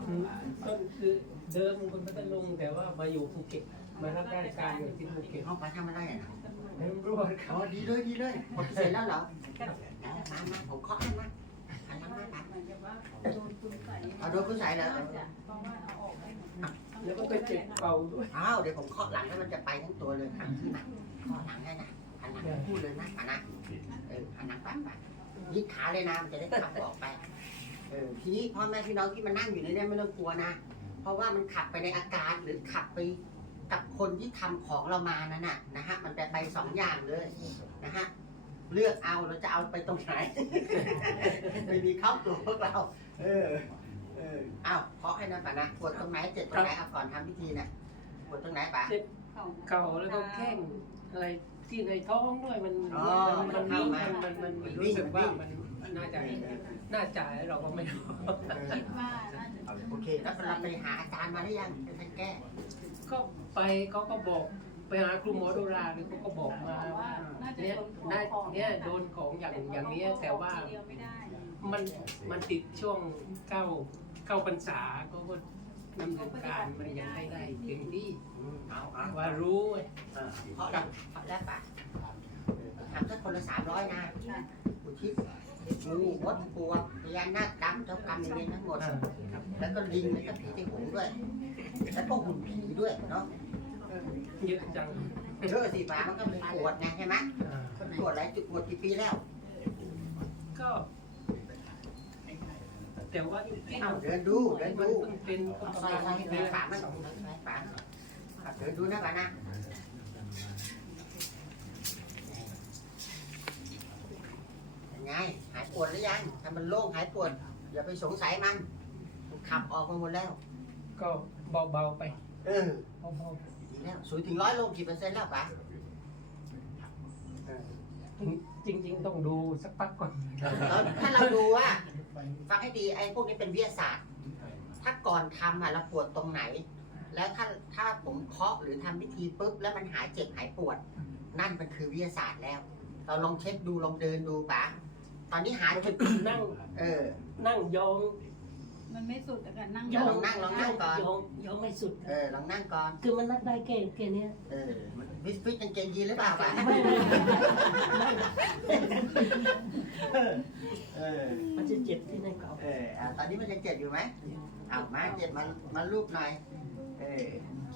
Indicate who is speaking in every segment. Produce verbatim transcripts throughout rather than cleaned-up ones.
Speaker 1: ต้นคือเดิมคนพัทลุงแต่ว่ามาอยู่ภูเก็ตมารับราชการอยู่ที่ภูเก็ต
Speaker 2: ห้องไปทำอะไรอ่ะ
Speaker 1: เอ็มรวดค
Speaker 2: อ๋
Speaker 1: รั
Speaker 2: อบ ดีเลยดีเลยผมเสร็จแล้วเหรอมามาผมเคาะให้มาหันหลังมาปะเอาโดนคุณใส่เหรอ
Speaker 1: แล้วก็ไปเจ็บเป่าด้วย
Speaker 2: อ้าวเดี๋ยวผมเคาะหลังให้มันจะไปทั้งตัวเลยหันขึ้นมาเคาะหลังให้นะหันหลังพูดเลยนะหันนะเออหันหลังปะปะยิกขาเลยนะมันจะได้ขับออกไปเออทีนี้พ่อแม่พี่น้องที่มานั่งอยู่ในนี้ไม่ต้องกลัวนะเพราะว่ามันขับไปในอากาศหรือขับไปกับคนที่ทำของเรามานั่นน่ะนะฮะมันจะไปสองอย่างเลยนะฮะเลือกเอาเราจะเอาไปตรงไหน ไม่มีเข้าตัวพวกเราเออเอออ้าวเคาะให้นะป่ะนะปวดตรงไหนเจ็บตรงไหนเอาก่อนทำพิธีน่ะปวดตรงไหนป่ะ
Speaker 1: เจ็บเข่าแล้วก็แข้งอะไรที่ในท้องด้วยมัน
Speaker 2: อ๋อ
Speaker 1: มันมัน
Speaker 2: เข้ามา
Speaker 1: มันมันมันรู้สึกว่ามันน่าจะน่าจ่ายเราก็ไม่รู้
Speaker 3: คิดว่าน่าจะ
Speaker 2: โอเคแล้วเราไปหาอาจารย์มาหรือยังเป็นท่านแก้
Speaker 1: ก็ไปเขาก็บอกไปหาครูหมอโดราเนี่ยเขาก็บอกมาว่าเนี่ยน่าเนี่ยโดนของอย่างอย่างเนี้ยแต่ว่า
Speaker 3: ทีเดียวไม่ได้
Speaker 1: มันมันติดช่วงเข้าเข้าพรรษาเขาก็ดำเนินการมันยังไม่ได้เต็มที่
Speaker 2: เอาเอา
Speaker 1: ว่ารู้ไว้
Speaker 2: เออเคาะแล้วเคาะแล้วป่ะทำสักคนละสามร้อยนะอุทิศงูมดปลวกพญานาคดำเจ้ากรรมในเวรทั้งหมด แล้วก็ลิงแล้วก็ผีไต้หงด้วย แล้วก็หุ่นผีด้วยเนาะ
Speaker 1: เยอะจัง
Speaker 2: เยอะสิฟ้ามันก็เป็นปวดไงใช่ไหม
Speaker 1: อ่า
Speaker 2: ปวดอะไรจุดปวดกี่ปีแล้ว
Speaker 1: ก็ แต่ว่า
Speaker 2: เอ้าเดินดูเดิน
Speaker 1: มัน
Speaker 2: ดู
Speaker 1: เพิ่งเป็นประ
Speaker 2: ซอยซ
Speaker 1: มา
Speaker 2: อย
Speaker 1: ณ
Speaker 2: ให้
Speaker 1: เดือน
Speaker 2: ฝามันสองซอยฝาเดินดูนะป้านะยังไงหายปวดหรือยังถ้ามันโล่งหายปวดอย่าไปสงสัยมันมันขับออกมาหมดแล้ว
Speaker 1: ก็เบาๆไป
Speaker 2: เออ
Speaker 1: เบา
Speaker 2: ดีแล้วศูนย์ถึงร้อยโลกี่เปอร์เซ็นต์แล้วป้า
Speaker 1: ๆจริง ๆ ต้องดูสักพักก่อน
Speaker 2: แล้วถ้าเราดูว่าฟังให้ดีไอ้พวกนี้เป็นวิทยาศาสตร์ ถ้าก่อนทำอะเราปวดตรงไหน แล้วถ้าถ้าผมเคาะหรือทำพิธีปุ๊บแล้วมันหายเจ็บหายปวด นั่นมันคือวิทยาศาสตร์แล้ว เราลองเช็คดูลองเดินดูปะตอนนี้หาจุด
Speaker 1: นั่ง
Speaker 2: เออ
Speaker 1: นั่งยอง
Speaker 3: มันไม่สุดแต่กันนั่ง
Speaker 2: ลองนั่งลองนั่งก่อน
Speaker 1: ยองยองไม่สุด
Speaker 2: เออลองนั่งก่อน
Speaker 1: คือมันนักได้แค่แค่เนี้ย
Speaker 2: เออมันฟิตฟิตกางเกงยีนหรือเปล่าปะ
Speaker 1: ไม่ไม่ไม่
Speaker 2: เออ
Speaker 1: มันจะเจ็บที่ในเก่า
Speaker 2: เอออ่ะตอนนี้มันยังเจ็บอยู่ไหมเอามาเจ็บมามาลูบหน่อยเออ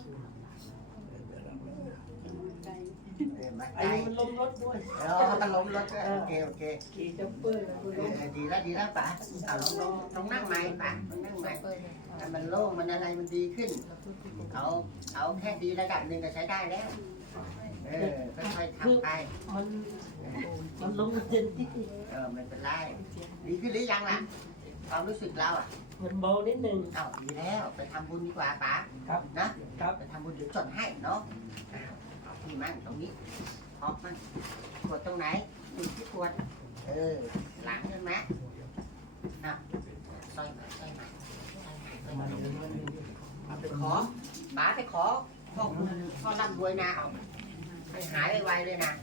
Speaker 2: เออมา
Speaker 1: ไอ้
Speaker 2: ไกล
Speaker 1: นี่มันลมรถด้วย
Speaker 2: เออมันล้มรถด้วยโอเคโอเค
Speaker 1: ขี่จัมเปอร์แล้วก็
Speaker 2: เอ
Speaker 1: ล้ม
Speaker 2: อดีแล้วดีแล้วป๋าเอาลองลองลองนั่งใหม่ป๋าลองนั่งใหม่ให้มันโล่งมันอะไรมันดีขึ้น เอาเอาแค่ดีระดับหนึ่งก็ใช้ได้แล้ว เออค่อยๆทำไป
Speaker 1: มันมันลงเต็มที่
Speaker 2: เออไม่เป็นไรดีขึ้นหรือยังล่ะความรู้สึกเราอ่ะ
Speaker 1: มันเบานิดนึง
Speaker 2: เอาดีแล้วไปทำบุญดีกว่าป๋า
Speaker 1: ครับ
Speaker 2: นะครับ ไปทำบุญเดี๋ยวจดให้เนาะเอาที่มั่งตรงนี้พอกมั่งปวดตรงไหนจุดที่ปวดเออหลังใช่ไหมอ่ะซอยมาซอยมาซอยมาซอยมาเอาไปขอป๋าไปขอพ่อคุณพ่อร่ำรวยนะเอาให้หายไวๆเลยนะ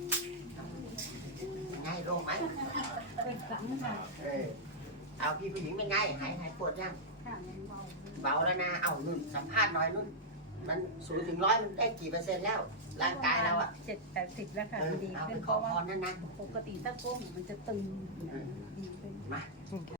Speaker 2: ไงโล่งไหม
Speaker 3: เป็นสังค่ะ
Speaker 2: เออเอาพี่ผู้หญิงเป็นไงหายหายปวดยัง
Speaker 3: ค่ะยังเบา
Speaker 2: เบาแล้วนะเอานุ่นสัมภาษณ์หน่อยนุ่นมันศูนย์ถึงร้อยมันได้กี่เปอร์เซ็นต์แล้วร่างกายเราอ่ะ
Speaker 3: เจ็ดแปดสิบแล้วค่ะ
Speaker 2: เออ
Speaker 3: ดี
Speaker 2: เอาไป
Speaker 3: ขึ้น
Speaker 2: ข
Speaker 3: เพ
Speaker 2: อ
Speaker 3: ราะ
Speaker 2: พ
Speaker 3: ว่าร
Speaker 2: นั่นนะ
Speaker 3: ปกติถ้าก้มมันจะตึงดีขึ้น
Speaker 2: มา